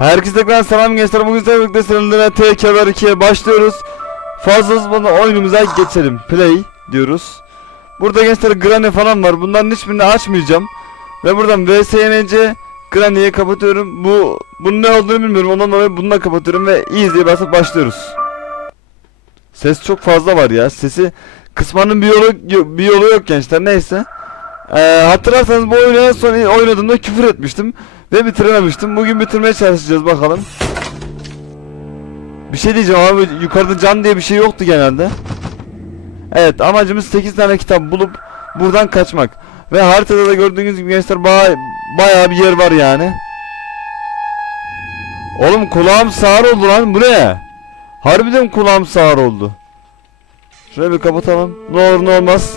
Herkese tekrar selam gençler. Bugün sizlerle birlikte Sırrılara TKR 2'ye başlıyoruz. Fazla uzmanla oyunumuza geçelim. Play diyoruz. Burada gençler Granny falan var. Bunların hiçbirini açmayacağım. Ve buradan VSNC Granny'yi kapatıyorum. Bu bunun ne olduğunu bilmiyorum. Ondan dolayı bunu da kapatıyorum ve easy'ye basıp başlıyoruz. Ses çok fazla var ya. Sesi kısmanın bir yolu bir yolu yok gençler. Neyse. Ee, hatırlarsanız bu oyunu en son oynadığımda küfür etmiştim. Ve bitirememiştim. Bugün bitirmeye çalışacağız bakalım. Bir şey diyeceğim abi yukarıda can diye bir şey yoktu genelde. Evet amacımız 8 tane kitap bulup buradan kaçmak. Ve haritada da gördüğünüz gibi gençler baya, bayağı bir yer var yani. Oğlum kulağım sağır oldu lan bu ne? Harbiden kulağım sağır oldu. Şurayı bir kapatalım. Ne olur ne olmaz.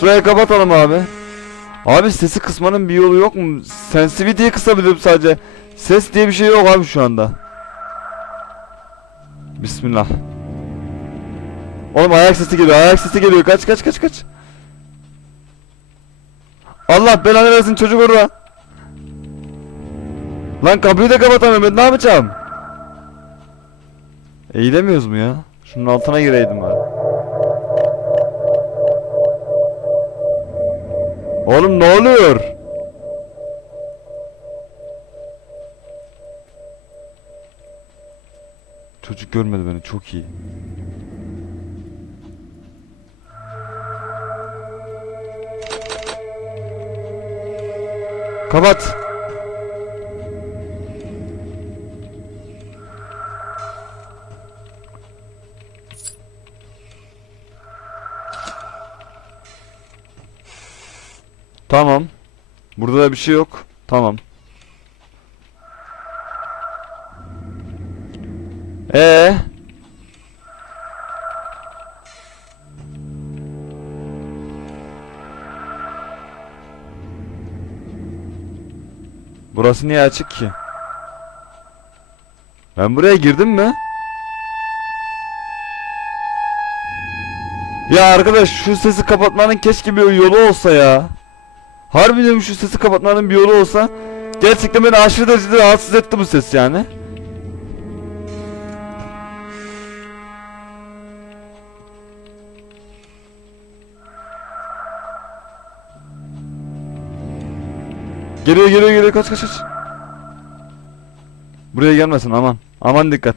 Şurayı kapatalım abi. Abi sesi kısmanın bir yolu yok mu? Sensitivity'yi kısabilirim sadece. Ses diye bir şey yok abi şu anda. Bismillah. Oğlum ayak sesi geliyor. Ayak sesi geliyor. Kaç kaç kaç kaç. Allah belanı versin çocuk orada. Lan kapıyı da kapatamıyorum ben ne yapacağım? Eğilemiyoruz mu ya? Şunun altına gireydim abi. Oğlum ne oluyor? Çocuk görmedi beni çok iyi. Kapat. Tamam. Burada da bir şey yok. Tamam. Ee. Burası niye açık ki? Ben buraya girdim mi? Ya arkadaş şu sesi kapatmanın keşke bir yolu olsa ya. Harbi diyorum şu sesi kapatmanın bir yolu olsa gerçekten beni aşırı derecede rahatsız etti bu ses yani. Geliyor geliyor geliyor kaç kaç kaç. Buraya gelmesin aman. Aman dikkat.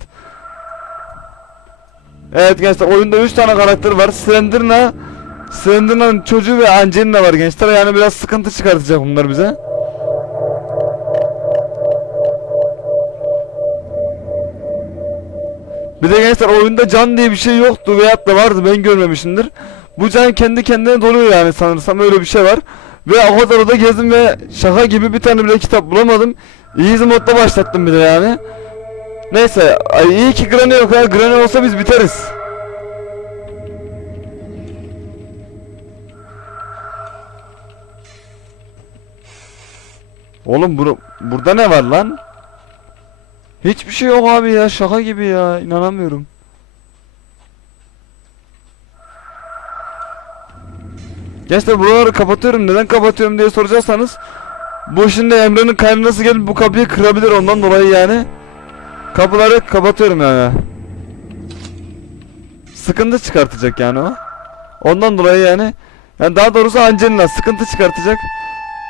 Evet gençler oyunda 3 tane karakter var. Slenderna, Slenderna'nın çocuğu ve Angelina var gençler. Yani biraz sıkıntı çıkartacak bunlar bize. Bir de gençler oyunda can diye bir şey yoktu veyahut da vardı ben görmemişimdir. Bu can kendi kendine doluyor yani sanırsam öyle bir şey var. Ve o kadar da gezdim ve şaka gibi bir tane bile kitap bulamadım. Easy modda başlattım bir de yani. Neyse iyi ki Granny yok ya Granny olsa biz biteriz. Oğlum bur burada ne var lan? Hiçbir şey yok abi ya şaka gibi ya inanamıyorum. Gençler buraları kapatıyorum neden kapatıyorum diye soracaksanız Bu şimdi Emre'nin kaynanası gelip bu kapıyı kırabilir ondan dolayı yani Kapıları kapatıyorum yani Sıkıntı çıkartacak yani o Ondan dolayı yani Yani daha doğrusu Angelina sıkıntı çıkartacak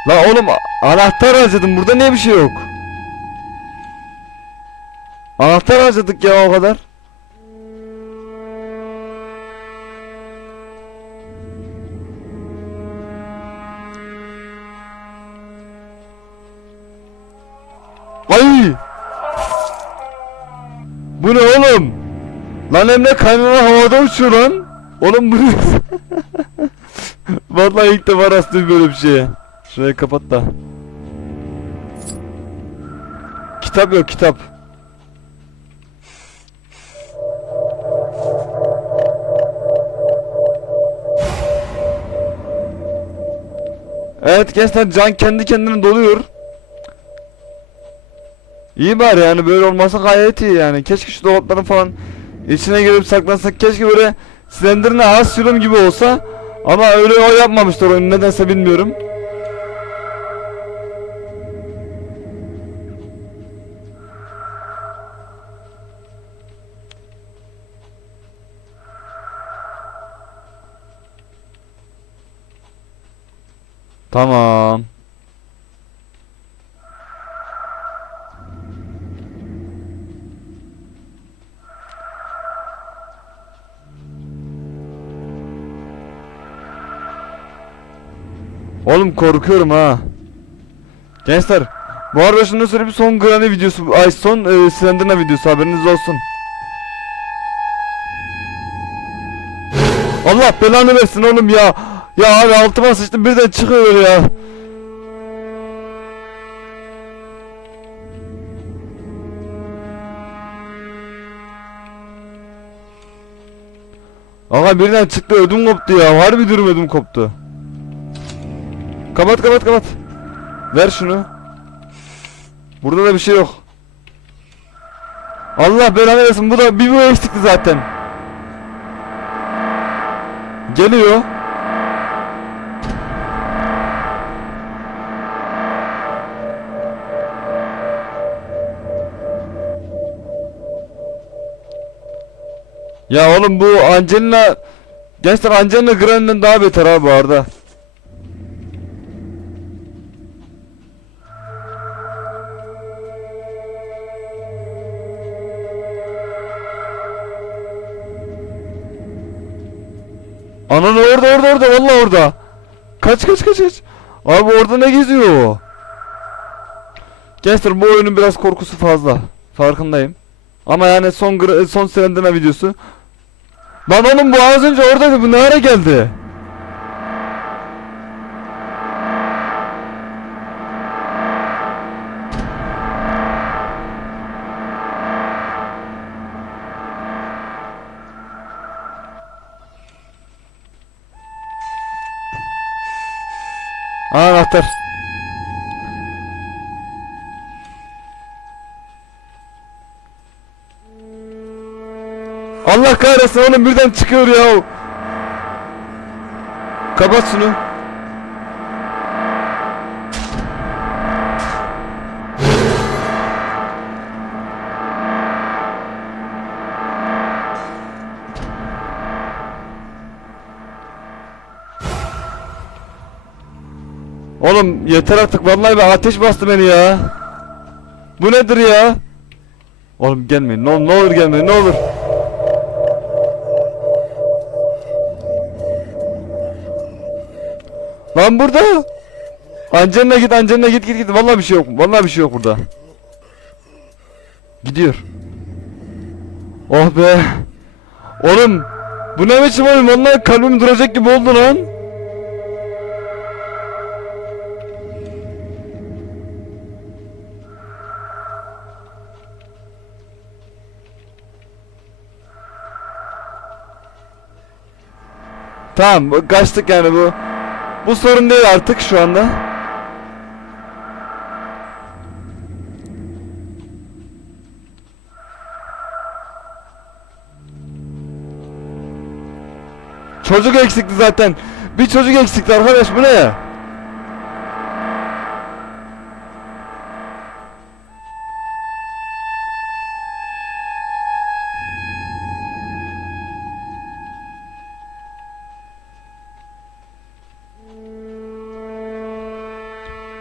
La oğlum anahtar harcadım burada niye bir şey yok Anahtar harcadık ya o kadar Ay! Bu ne oğlum? Lan Emre kaynana havada uçuyor lan. Oğlum bu? Vallahi ilk defa rastlıyorum böyle bir şeye. Şurayı kapat da. Kitap yok kitap. Evet gençler can kendi kendine doluyor. İyi bari yani böyle olmasa gayet iyi yani. Keşke şu dolapların falan içine girip saklansak. Keşke böyle Slender'ın ağız sürüm gibi olsa. Ama öyle o yapmamışlar oyunu nedense bilmiyorum. Tamam. Oğlum korkuyorum ha. Gençler, bu arada şunu söyleyeyim son Granny videosu, ay son e, Slenderman videosu haberiniz olsun. Allah belanı versin oğlum ya. Ya abi altıma sıçtım birden çıkıyor ya. Aga birden çıktı ödüm koptu ya. Harbi durum ödüm koptu. Kapat kapat kapat. Ver şunu. Burada da bir şey yok. Allah belanı versin bu da bir bu eksikti zaten. Geliyor. Ya oğlum bu Angelina Gençler Angelina Granny'den daha beter abi bu arada. Anan orada orada orada vallahi orada. Kaç kaç kaç kaç. Abi orada ne geziyor o? Gençler bu oyunun biraz korkusu fazla. Farkındayım. Ama yani son son Slenderman videosu. Lan oğlum bu az önce oradaydı bu ne ara geldi? Anahtar. Allah kahretsin oğlum birden çıkıyor ya. Kapat şunu. Oğlum yeter artık vallahi bir ateş bastı beni ya. Bu nedir ya? Oğlum gelmeyin ne, ne olur gelmeyin ne olur. Lan burada. Angelina git Angelina git git git. Vallahi bir şey yok. Vallahi bir şey yok burada. Gidiyor. Oh be. Oğlum bu ne biçim oyun? Vallahi kalbim duracak gibi oldu lan. Tamam kaçtık yani bu. Bu sorun değil artık şu anda. Çocuk eksikti zaten. Bir çocuk eksikti arkadaş bu ne ya?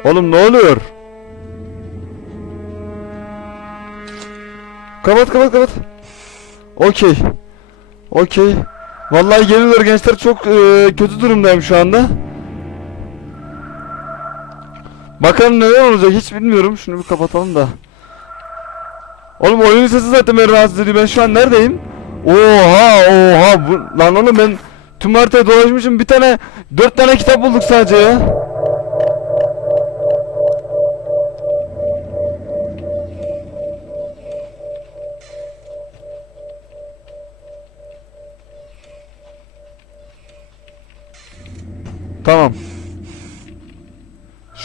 Oğlum ne oluyor? Kapat kapat kapat. Okey. Okey. Vallahi geliyorlar gençler çok e, kötü durumdayım şu anda. Bakalım neler olacak hiç bilmiyorum. Şunu bir kapatalım da. Oğlum oyunun sesi zaten beni rahatsız ediyor. Ben şu an neredeyim? Oha oha bu lan oğlum ben tüm haritayı dolaşmışım. Bir tane dört tane kitap bulduk sadece ya.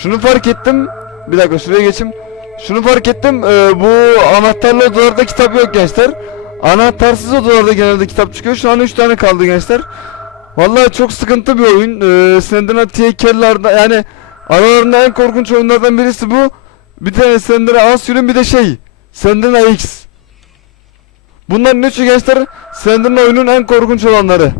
Şunu fark ettim. Bir dakika şuraya geçeyim. Şunu fark ettim. e, bu anahtarlı odalarda kitap yok gençler. Anahtarsız odalarda genelde kitap çıkıyor. Şu an 3 tane kaldı gençler. Vallahi çok sıkıntı bir oyun. E, Slenderman TK'larda yani aralarında en korkunç oyunlardan birisi bu. Bir tane Slenderman Asylum bir de şey. Slenderman X. Bunların üçü gençler Slenderman oyunun en korkunç olanları.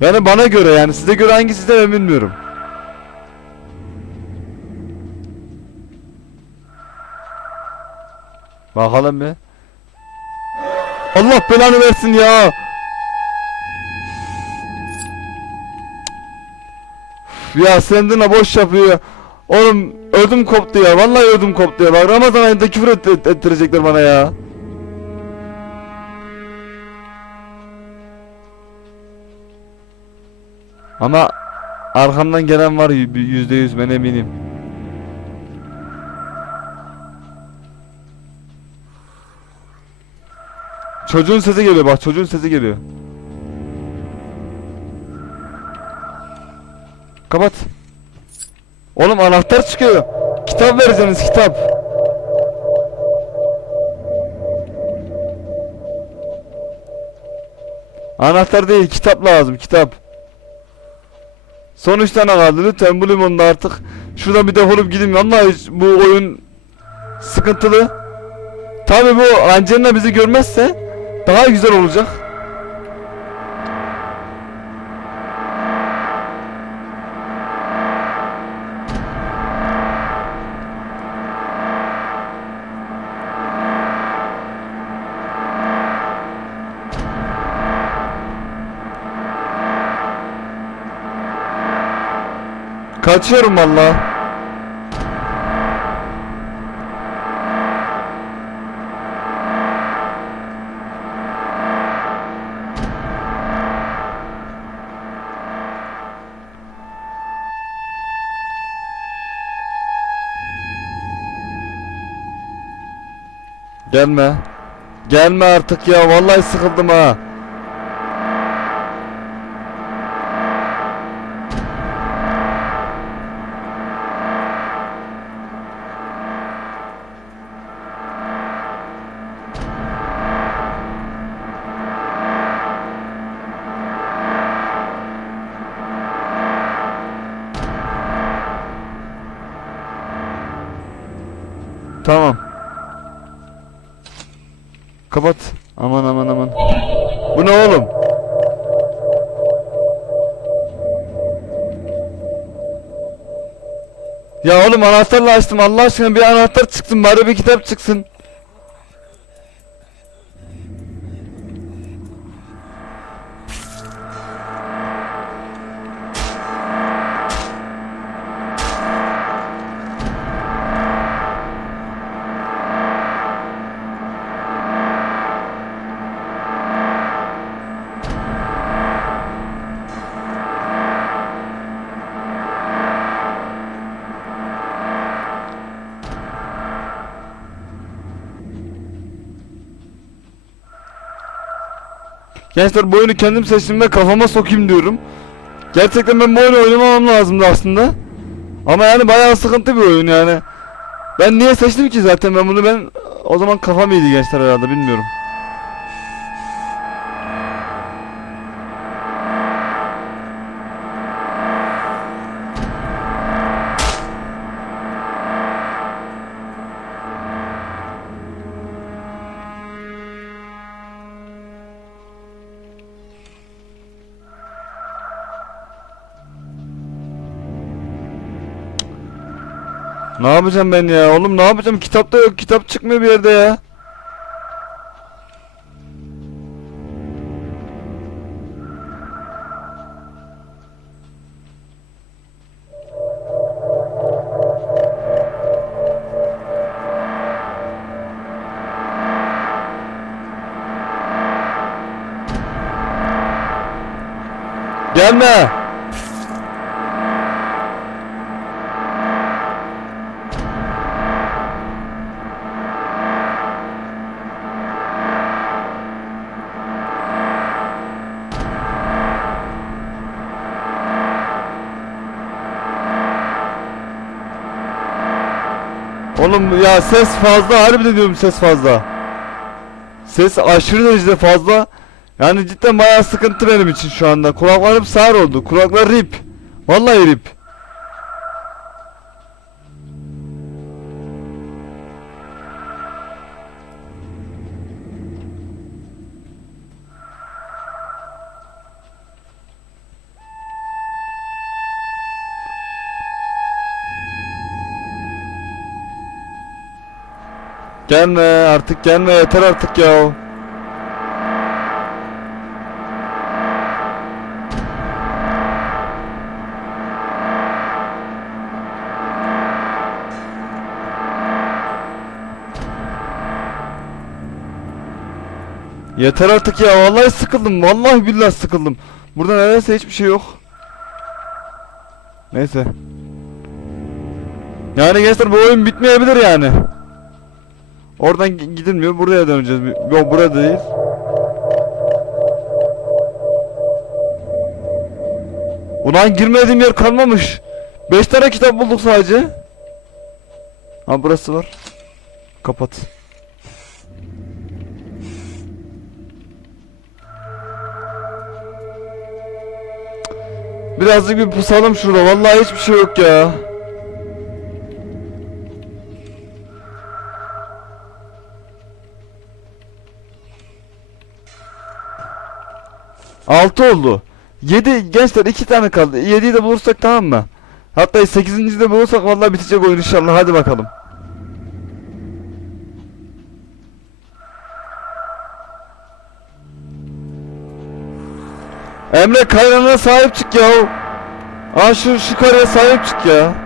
Yani bana göre yani size göre hangisi de ben bilmiyorum. Bakalım bir. Allah belanı versin ya. Ya senden boş yapıyor. Oğlum ödüm koptu ya. Vallahi ödüm koptu ya. Bak Ramazan ayında küfür et- ettirecekler bana ya. Ama arkamdan gelen var yüzde yüz ben eminim. Çocuğun sesi geliyor bak çocuğun sesi geliyor. Kapat. Oğlum anahtar çıkıyor. Kitap vereceksiniz kitap. Anahtar değil kitap lazım kitap. Son üç tane kaldı lütfen bu limonda artık. Şuradan bir defolup gideyim. Vallahi bu oyun sıkıntılı. Tabi bu Angelina bizi görmezse daha güzel olacak. Kaçıyorum valla. Gelme. Gelme artık ya vallahi sıkıldım ha. Tamam. Kapat. Aman aman aman. Bu ne oğlum? Ya oğlum anahtarla açtım Allah aşkına bir anahtar çıksın bari bir kitap çıksın. Gençler bu oyunu kendim seçtim ve kafama sokayım diyorum. Gerçekten ben bu oyunu oynamamam lazımdı aslında. Ama yani bayağı sıkıntı bir oyun yani. Ben niye seçtim ki zaten ben bunu ben o zaman kafam iyiydi gençler herhalde bilmiyorum. Ne yapacağım ben ya oğlum ne yapacağım kitapta yok kitap çıkmıyor bir yerde ya. Gelme. Oğlum ya ses fazla harbiden diyorum ses fazla. Ses aşırı derecede fazla. Yani cidden bayağı sıkıntı benim için şu anda. Kulaklarım sağır oldu. Kulaklar rip. Vallahi rip. Gelme artık gelme yeter artık ya. Yeter artık ya vallahi sıkıldım vallahi billahi sıkıldım. Burada neredeyse hiçbir şey yok. Neyse. Yani gençler bu oyun bitmeyebilir yani. Oradan gi- gidilmiyor. Buraya döneceğiz. Yok burada değil. Ulan girmediğim yer kalmamış. 5 tane kitap bulduk sadece. Ha burası var. Kapat. Birazcık bir pusalım şurada. Vallahi hiçbir şey yok ya. Altı oldu. Yedi gençler iki tane kaldı. Yediyi de bulursak tamam mı? Hatta sekizinciyi de bulursak vallahi bitecek oyun inşallah. Hadi bakalım. Emre kaynana sahip çık ya. Aa şu şu karıya sahip çık ya.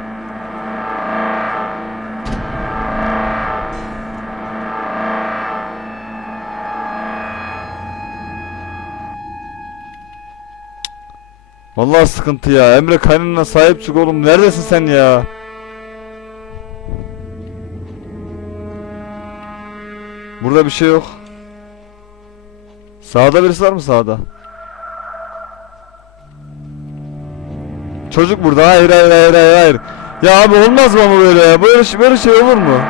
Vallahi sıkıntı ya. Emre kaynana sahip çık oğlum. Neredesin sen ya? Burada bir şey yok. Sağda birisi var mı sağda? Çocuk burada. Hayır hayır hayır hayır. Ya abi olmaz mı ama böyle ya? Böyle şey, böyle şey olur mu?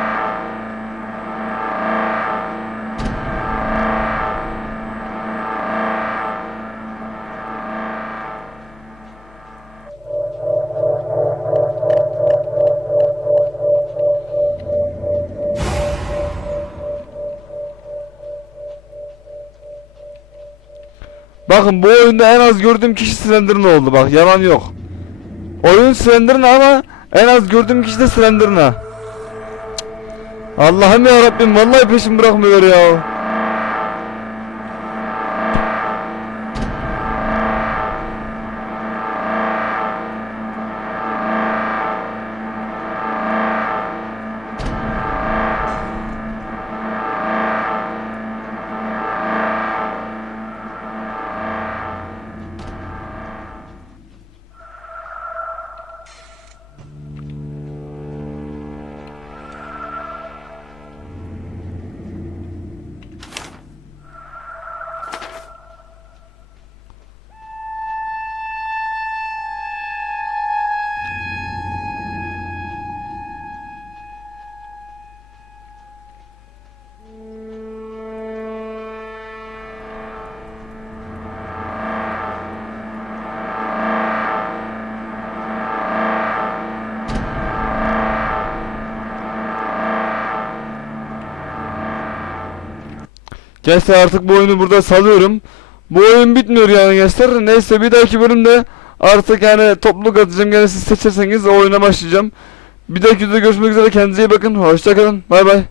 Bakın bu oyunda en az gördüğüm kişi Slenderman oldu bak yalan yok. Oyun Slenderman ama en az gördüğüm kişi de Slenderman. Allah'ım ya Rabbim vallahi peşim bırakmıyor ya. Gençler artık bu oyunu burada salıyorum. Bu oyun bitmiyor yani gençler. Neyse bir dahaki bölümde artık yani topluluk atacağım. Gene siz seçerseniz oyuna başlayacağım. Bir dahaki videoda görüşmek üzere. Kendinize iyi bakın. Hoşçakalın. Bay bay.